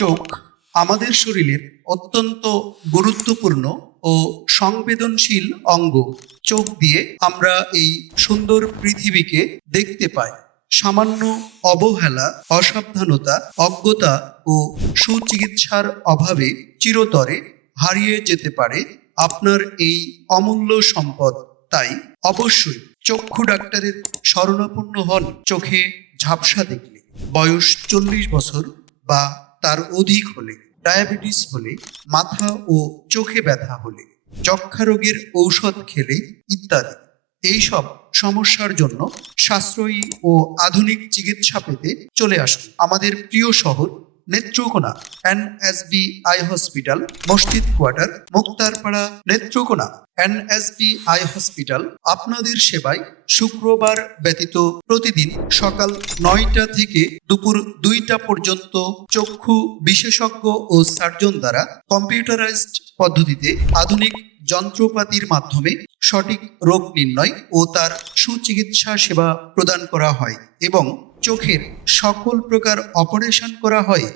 চোখ আমাদের শরীরের অত্যন্ত গুরুত্বপূর্ণ ও সংবেদনশীল অঙ্গ। চোখ দিয়ে আমরা এই সুন্দর পৃথিবীকে দেখতে পাই। সামান্য অবহেলা, অসাবধানতা, অজ্ঞতা ও সুচিকিৎসার অভাবে চিরতরে হারিয়ে যেতে পারে আপনার এই অমূল্য সম্পদ। তাই অবশ্যই চক্ষু ডাক্তারের শরণাপন্ন হন। চোখে ঝাপসা দেখলে, বয়স 40 বছর বা তার অধিক হলে, ডায়াবেটিস হলে, মাথা ও চোখে ব্যথা হলে, যক্ষা রোগের ঔষধ খেলে ইত্যাদি এইসব সমস্যার জন্য সাশ্রয়ী ও আধুনিক চিকিৎসা পেতে চলে আসুন আমাদের প্রিয় শহর নেত্রকোনা এনএসবি আই হসপিটাল, মসজিদ quarter, Muktarpara, Netrokona. NSB eye hospital আপনাদের সেবায় শুক্রবার ব্যতীত প্রতিদিন সকাল 9টা থেকে দুপুর 2টা পর্যন্ত চক্ষু বিশেষজ্ঞ ও সার্জন দ্বারা কম্পিউটারাইজড পদ্ধতিতে আধুনিক যন্ত্রপাতির মাধ্যমে সঠিক রোগ নির্ণয় ও তার সুচিকিৎসা সেবা প্রদান করা হয় এবং চোখের সকল প্রকার অপারেশন করা হয়।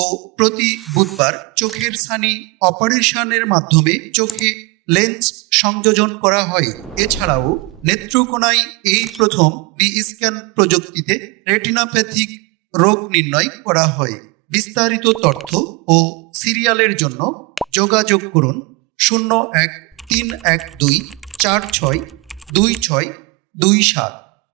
ও প্রতি বুধবার চোখের ছানি অপারেশনের মাধ্যমে চোখে লেন্স সংযোজন করা হয়। এছাড়াও নেত্রকোনায় এই প্রথম বি স্ক্যান প্রযুক্তিতে রেটিনোপ্যাথিক রোগ নির্ণয় করা হয়। বিস্তারিত তথ্য ও সিরিয়ালের জন্য যোগাযোগ করুন 01-312-46-2627।